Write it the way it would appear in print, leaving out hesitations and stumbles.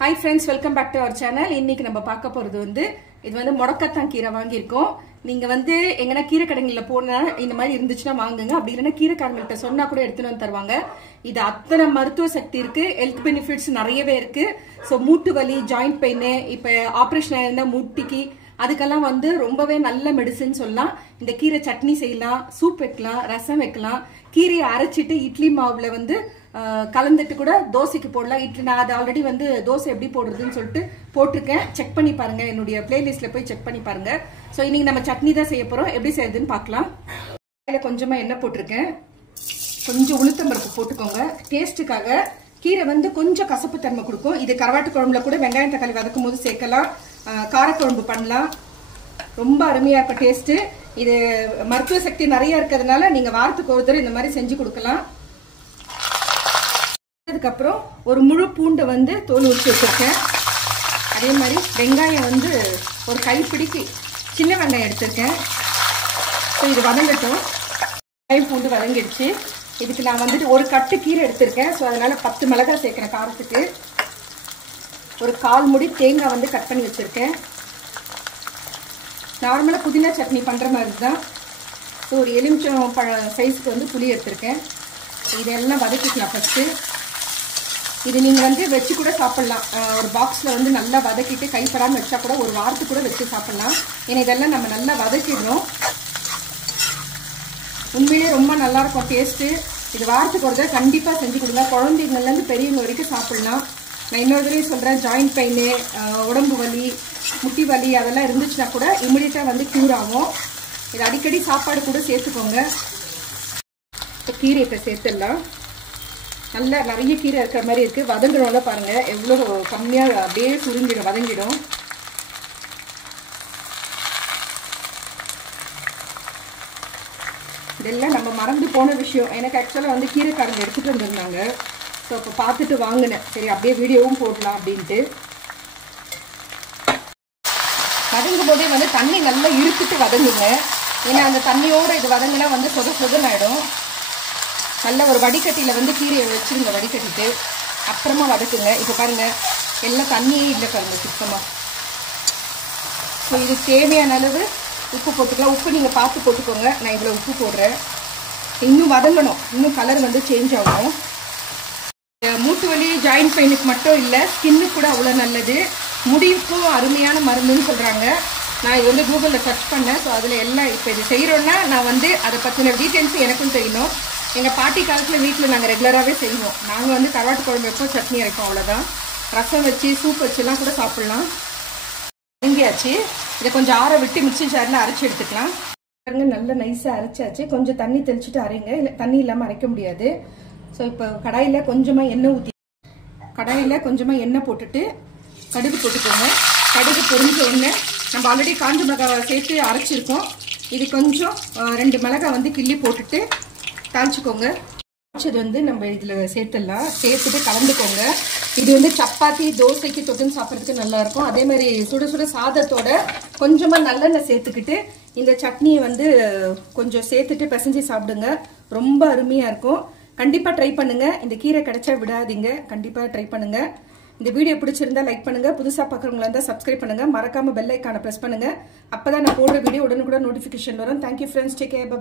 Hi friends, welcome back to our channel. இன்னைக்கு நம்ம பார்க்க போறது இது முடக்கத்தான் கீரை வாங்கியிருக்கோம். நீங்க எங்கனா கீரை கடைகள்ல போனா இந்த மாதிரி இருந்துச்சுன்னா வாங்குங்க. அப்படி இல்லனா கீரைக்காரங்கள்ட்ட சொன்னா கூட எடுத்துட்டு வந்து தருவாங்க. இது அத்தனை மருத்துவ சக்தி இருக்கு, ஹெல்த் பெனிஃபிட்ஸ் நிறையவே இருக்கு. சோ மூட்டு வலி, ஜாயிண்ட் பெயின், இப்ப ஆபரேஷன் ஆயிருந்தா மூட்டிக்கு அதுக்கெல்லாம் ரொம்பவே நல்ல மெடிசின் சொல்லலாம். இந்த கீரை சட்னி செய்யலாம், சூப் வைக்கலாம், ரசம் வைக்கலாம். கீரையை அரைச்சிட்டு இட்லி மாவுல கலந்துட்டு கூட தோசைக்கு போடலாம். இட்லி நான் அது ஆல்ரெடி தோசை எப்படி போடுறதுன்னு சொல்லிட்டு போட்டிருக்கேன். செக் பண்ணி பாருங்க, என்னுடைய பிளேலிஸ்ட்ல போய் செக் பண்ணி பாருங்க. ஸோ இன்னைக்கு நம்ம சட்னி தான் செய்ய போறோம். எப்படி செய்யறதுன்னு பார்க்கலாம். அதில் கொஞ்சமா எண்ணெய் போட்டிருக்கேன், கொஞ்சம் உளுத்தம்பருப்பு போட்டுக்கோங்க. டேஸ்ட்டுக்காக கீரை கொஞ்சம் கசப்பு தன்மை கொடுக்கும். இது கருவாட்டு குழம்புல கூட வெங்காயம் தக்காளி வதக்கும் போது சேர்க்கலாம், காரக்குழம்பு பண்ணலாம். ரொம்ப அருமையா இருக்க டேஸ்ட். இது மருத்துவ சக்தி நிறைய இருக்கிறதுனால நீங்க வாரத்துக்கு ஒரு தடவை இந்த மாதிரி செஞ்சு கொடுக்கலாம். அதுக்கப்புறம் ஒரு முழு பூண்டை தோல் உரிச்சு வச்சிருக்கேன். அதே மாதிரி வெங்காயம் ஒரு கைப்பிடிக்கு சின்ன வெங்காயம் எடுத்திருக்கேன். ஸோ இது வதங்கட்டும். வெங்காயம் பூண்டு வதங்கிடுச்சு. இதுக்கு நான் ஒரு கட்டு கீரை எடுத்திருக்கேன். ஸோ அதனால 10 மிளகாய் சேர்க்கிறேன் காரத்துக்கு. ஒரு 1/4 முடி தேங்காய் கட் பண்ணி வச்சிருக்கேன். நார்மலாக புதினா சட்னி பண்ணுற மாதிரி தான். ஸோ ஒரு எலுமிச்சம் சைஸுக்கு புளி எடுத்திருக்கேன். இதெல்லாம் வதக்கிக்கலாம் ஃபஸ்ட்டு. இது நீங்கள் வச்சு கூட சாப்பிட்லாம். ஒரு பாக்ஸில் நல்லா வதக்கிட்டு கைப்படாமல் வச்சா கூட ஒரு வாரத்துக்கு கூட வச்சு சாப்பிட்லாம். ஏன்னா இதெல்லாம் நம்ம நல்லா வதக்கிடுறோம். உண்மையிலே ரொம்ப நல்லாயிருக்கும் டேஸ்ட்டு. இது வாரத்துக்கு ஒரு தடவை கண்டிப்பாக செஞ்சு கொடுங்க. குழந்தைங்கள்லேருந்து பெரியவங்க வரைக்கும் சாப்பிட்லாம். நான் இன்னொரு தடவை சொல்கிறேன், ஜாயிண்ட் பெயின், உடம்பு வலி, முட்டி வலி அதெல்லாம் இருந்துச்சுன்னா கூட இமிடியட்டாக க்யூர் ஆகும். இது அடிக்கடி சாப்பாடு கூட சேர்த்துக்கோங்க. இப்போ கீரை இப்போ சேர்த்துடலாம். நல்லா நிறைய கீரை இருக்கிற மாதிரி இருக்குது. வதங்குறோம்ல பாருங்கள், எவ்வளோ கம்மியாக அப்படியே சுருங்கிடும், வதங்கிடும். இதெல்லாம் நம்ம மறந்து போன விஷயம். எனக்கு ஆக்சுவலாக கீரைக்காரங்க எடுத்துகிட்டு வந்திருந்தாங்க. ஸோ இப்போ பார்த்துட்டு வாங்கினேன், சரி அப்படியே வீடியோவும் போடலாம் அப்படின்ட்டு. வதங்கும் போதே தண்ணி நல்லா இழுத்துட்டு வதங்குங்க. ஏன்னா அந்த தண்ணியோடு இது வதங்கினா சொதன்னு ஆகிடும். நல்ல ஒரு வடிகட்டியில் கீரையை வச்சுருங்க, வடிகட்டிட்டு அப்புறமா வதக்குங்க. இப்போ பாருங்கள், எல்லாம் தண்ணியே இல்லை பாருங்கள் சுத்தமாக. ஸோ இது தேவையான அளவு உப்பு போட்டுக்கலாம். உப்பு நீங்கள் பார்த்து போட்டுக்கோங்க. நான் இவ்வளோ உப்பு போடுறேன். இன்னும் வதங்கணும், இன்னும் கலர் சேஞ்ச் ஆகும். மூட்டு வலி, ஜாயிண்ட் பெயினுக்கு மட்டும் இல்லை, ஸ்கின்னுக்கு கூட அவ்வளோ நல்லது. முடிவுக்கும் அருமையான மருந்துன்னு சொல்கிறாங்க. நான் இது கூகுளில் சர்ச் பண்ணேன். ஸோ அதில் எல்லாம் இப்போ இது செய்கிறோன்னா நான் அதை பற்றின டீட்டெயில்ஸ் எனக்கும் தெரியணும். எங்கள் பாட்டி காலத்தில் வீட்டில் நாங்கள் ரெகுலராகவே செய்வோம். நாங்கள் கருவாட்டு குழம்பு வைப்போம், சட்னி அரைப்போம், அவ்வளோதான். ரசம் வச்சு சூப் வச்சுலாம் கூட சாப்பிட்லாம். வதங்கியாச்சு. இதை கொஞ்சம் ஆற விட்டு மிக்ஸி ஜாரில் அரைச்சி எடுத்துக்கலாம். நல்லா நைஸாக அரைச்சாச்சு. கொஞ்சம் தண்ணி தெளிச்சுட்டு அரைங்க, இல்லை தண்ணி இல்லாமல் அரைக்க முடியாது. ஸோ இப்போ கடாயில் கொஞ்சமாக எண்ணெய் போட்டுட்டு கடுகு போட்டுக்கோங்க. கடுகு பொரிஞ்ச உடனே நம்ம ஆல்ரெடி காஞ்ச மிளகாவை சேர்த்து அரைச்சிருக்கோம். இது கொஞ்சம் 2 மிளகாய் கிள்ளி போட்டுட்டு தாளிச்சுக்கோங்க. தாளிச்சது நம்ம இதில் சேர்த்துடலாம். சேர்த்துட்டு கலந்துக்கோங்க. இது சப்பாத்தி, தோசைக்கு தொட்டுன்னு சாப்பிட்றதுக்கு நல்லாயிருக்கும். அதே மாதிரி சுட சுட சாதத்தோட கொஞ்சமாக நல்லெண்ணெய் சேர்த்துக்கிட்டு இந்த சட்னியை கொஞ்சம் சேர்த்துட்டு பிசைஞ்சு சாப்பிடுங்க. ரொம்ப அருமையாக இருக்கும். கண்டிப்பாக ட்ரை பண்ணுங்கள். இந்த கீரை கிடைச்சா விடாதீங்க, கண்டிப்பாக ட்ரை பண்ணுங்கள். இந்த வீடியோ பிடிச்சிருந்தா லைக் பண்ணுங்கள். புதுசாக பார்க்குறவங்களா இருந்தால் சப்ஸ்கிரைப் பண்ணுங்கள். மறக்காமல் பெல் ஐக்கானை ப்ரெஸ் பண்ணுங்கள். அப்போ தான் நான் போடுற வீடியோ உடனுக்குடன் நோட்டிஃபிகேஷன் வரும். Thank you friends, take care, by.